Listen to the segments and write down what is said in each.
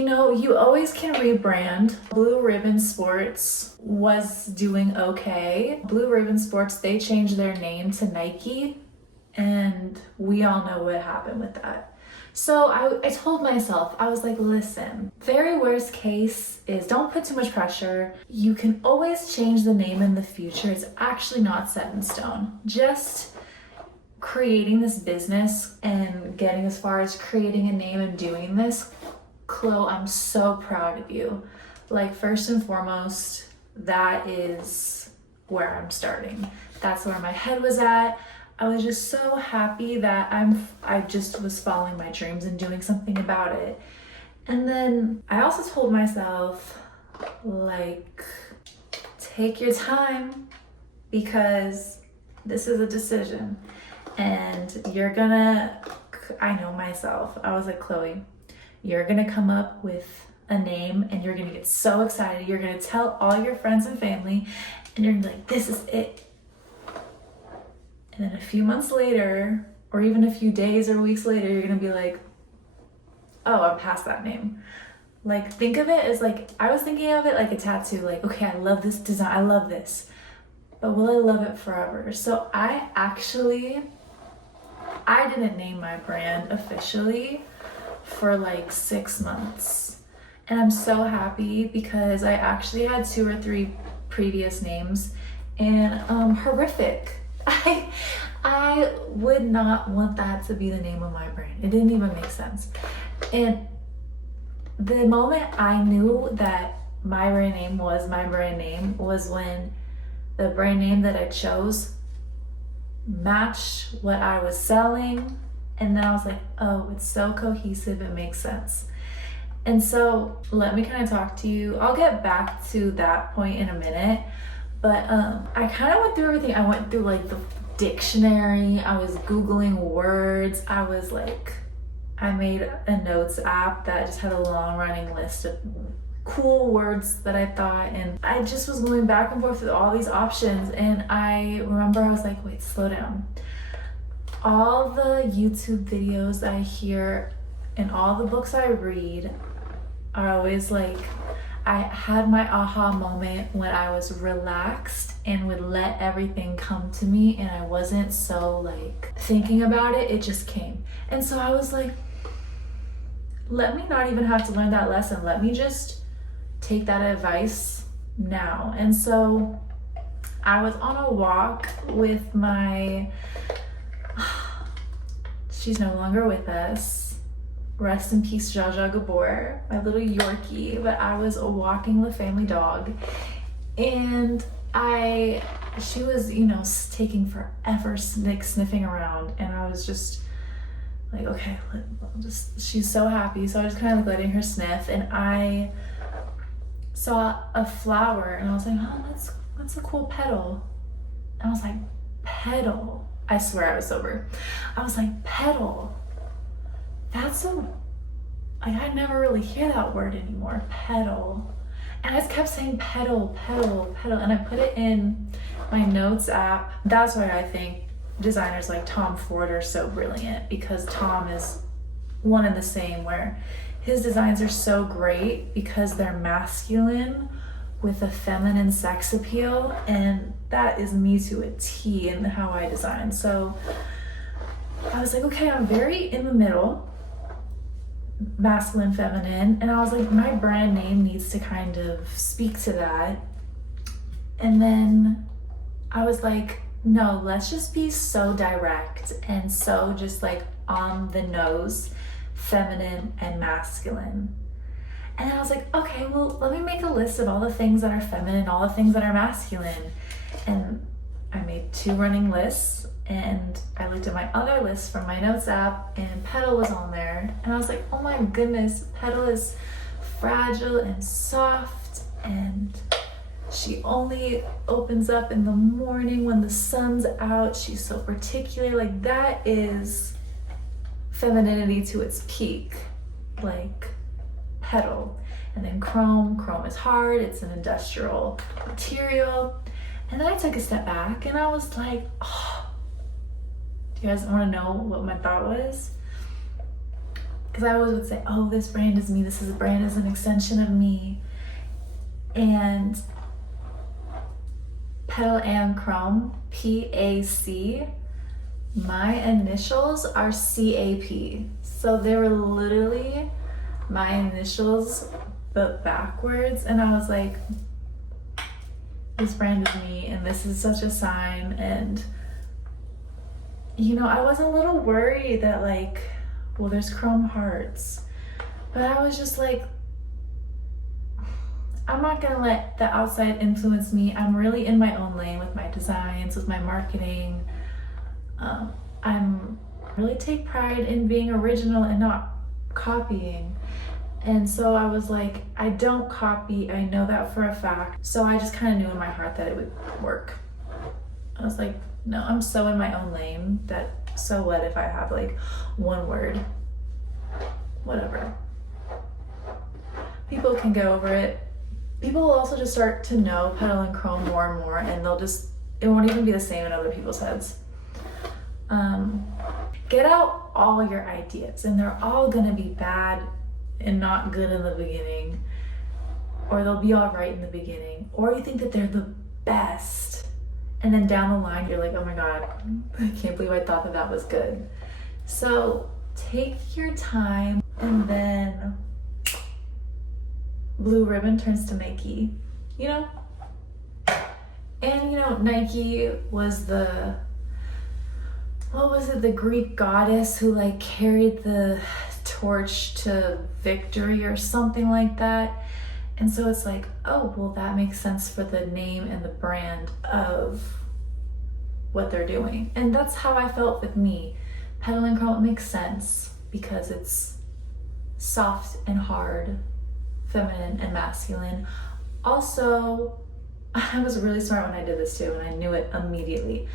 You know, you always can rebrand. Blue Ribbon Sports was doing okay. Blue Ribbon Sports, they changed their name to Nike, and we all know what happened with that. So I told myself, I was like, listen, very worst case is don't put too much pressure. You can always change the name in the future. It's actually not set in stone. Just creating this business and getting as far as creating a name and doing this, Chloe, I'm so proud of you. Like, first and foremost, that is where I'm starting. That's where my head was at. I was just so happy that I just was following my dreams and doing something about it. And then I also told myself, like, take your time, because this is a decision and I know myself. I was like, Chloe, you're gonna come up with a name and you're gonna get so excited. You're gonna tell all your friends and family and you're gonna be like, this is it. And then a few months later, or even a few days or weeks later, you're gonna be like, oh, I'm past that name. Like, think of it as like, I was thinking of it like a tattoo. Like, okay, I love this design, I love this, but will I love it forever? So I didn't name my brand officially for like 6 months. And I'm so happy because I actually had 2 or 3 previous names and horrific. I would not want that to be the name of my brand. It didn't even make sense. And the moment I knew that my brand name was my brand name was when the brand name that I chose matched what I was selling. And then I was like, oh, it's so cohesive, it makes sense. And so let me kind of talk to you. I'll get back to that point in a minute. But I kind of went through everything. I went through like the dictionary. I was Googling words. I made a notes app that just had a long running list of cool words that I thought. And I just was going back and forth with all these options. And I remember I was like, wait, slow down. All the YouTube videos I hear and all the books I read are always like, I had my aha moment when I was relaxed and would let everything come to me and I wasn't so like thinking about it, it just came. And so I was like, let me not even have to learn that lesson. Let me just take that advice now. And so I was on a walk with she's no longer with us. Rest in peace, Jaja Gabor, my little Yorkie. But I was walking the family dog, and she was, taking forever sniffing around, and I was just like, okay, she's so happy. So I was kind of like letting her sniff, and I saw a flower, and I was like, oh, that's a cool petal. And I was like, petal. I swear I was sober. I was like, petal. I never really hear that word anymore, petal. And I just kept saying petal, petal, petal. And I put it in my notes app. That's why I think designers like Tom Ford are so brilliant, because Tom is one and the same, where his designs are so great because they're masculine with a feminine sex appeal. And that is me to a T in how I design. So I was like, okay, I'm very in the middle, masculine, feminine. And I was like, my brand name needs to kind of speak to that. And then I was like, no, let's just be so direct and so just like on the nose, feminine and masculine. And I was like, okay, well, let me make a list of all the things that are feminine, all the things that are masculine. And I made 2 running lists, and I looked at my other list from my notes app, and petal was on there. And I was like, oh my goodness, petal is fragile and soft, and she only opens up in the morning when the sun's out. She's so particular. Like, that is femininity to its peak. Like, petal. And then chrome is hard, it's an industrial material. And then I took a step back and I was like, oh, do you guys want to know what my thought was? Because because I always would say, oh, this brand is me, this is a brand is an extension of me. And Petal and Chrome, PAC, my initials are CAP. So they were literally my initials, but backwards. And I was like, this brand is me, and this is such a sign. And, you know, I was a little worried that like, well, there's chrome hearts. But I was just like, I'm not gonna let the outside influence me. I'm really in my own lane with my designs, with my marketing. I'm really take pride in being original and not copying. And so I was like, I don't copy, I know that for a fact. So I just kind of knew in my heart that it would work. I was like, no, I'm so in my own lane that so what if I have like one word, whatever. People can get over it. People will also just start to know Petal and Chrome more and more, and it won't even be the same in other people's heads. Get out all your ideas, and they're all gonna be bad and not good in the beginning, or they'll be all right in the beginning, or you think that they're the best, and then down the line you're like, oh my god, I can't believe I thought that was good. So take your time, and then blue ribbon turns to Nike, you know? And you know, Nike was the Greek goddess who like carried the torch to victory or something like that. And so it's like, oh, well, that makes sense for the name and the brand of what they're doing. And that's how I felt with me. Petal and Chrome makes sense because it's soft and hard, feminine and masculine. Also, I was really smart when I did this too, and I knew it immediately.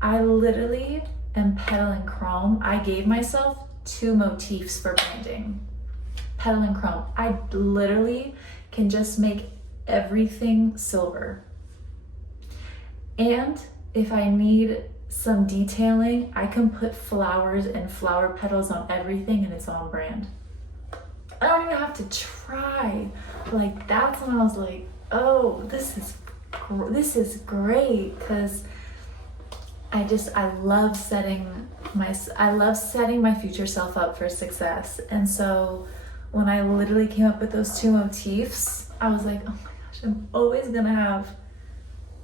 I literally am Petal and Chrome. I gave myself 2 motifs for branding. Petal and Chrome. I literally can just make everything silver. And if I need some detailing, I can put flowers and flower petals on everything and it's on brand. I don't even have to try. Like, that's when I was like, oh, this is great, because I love setting my future self up for success. And so when I literally came up with those 2 motifs, I was like, oh my gosh, I'm always gonna have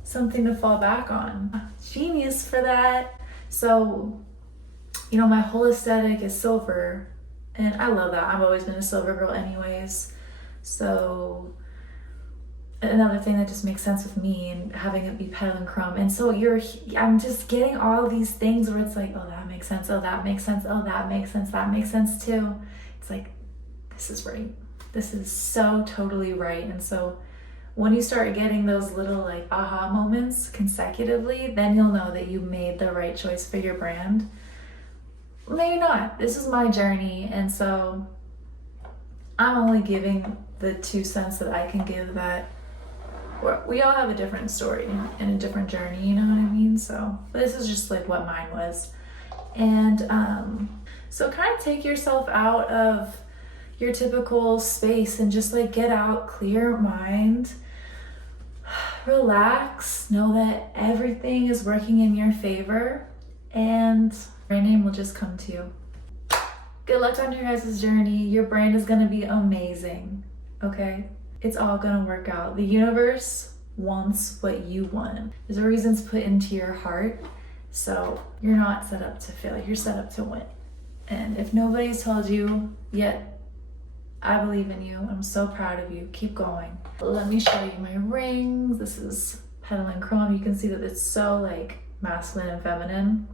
something to fall back on. Genius for that. So, you know, my whole aesthetic is silver, and I love that. I've always been a silver girl anyways. So another thing that just makes sense with me and having it be Petal and Chrome. And so I'm just getting all these things where it's like, oh, that makes sense. Oh, that makes sense. Oh, that makes sense. That makes sense too. It's like, this is right. This is so totally right. And so when you start getting those little like aha moments consecutively, then you'll know that you made the right choice for your brand. Maybe not. This is my journey. And so I'm only giving the 2 cents that I can give, that we all have a different story and a different journey, you know what I mean? So this is just like what mine was. And so kind of take yourself out of your typical space and just like get out, clear your mind, relax, know that everything is working in your favor, and your name will just come to you. Good luck on your guys' journey. Your brand is gonna be amazing, okay? It's all gonna work out. The universe wants what you want. There's reasons put into your heart, so you're not set up to fail, you're set up to win. And if nobody's told you yet, I believe in you. I'm so proud of you. Keep going. Let me show you my rings. This is Petal and Chrome. You can see that it's so like masculine and feminine.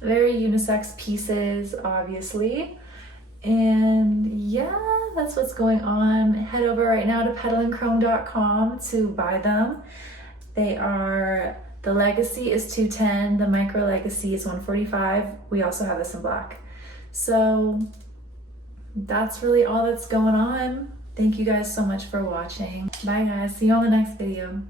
Very unisex pieces, obviously. And yeah, that's what's going on. Head over right now to petalandchrome.com to buy them. The legacy is $210, the micro legacy is $145. We also have this in black. So that's really all that's going on. Thank you guys so much for watching. Bye guys, see you on the next video.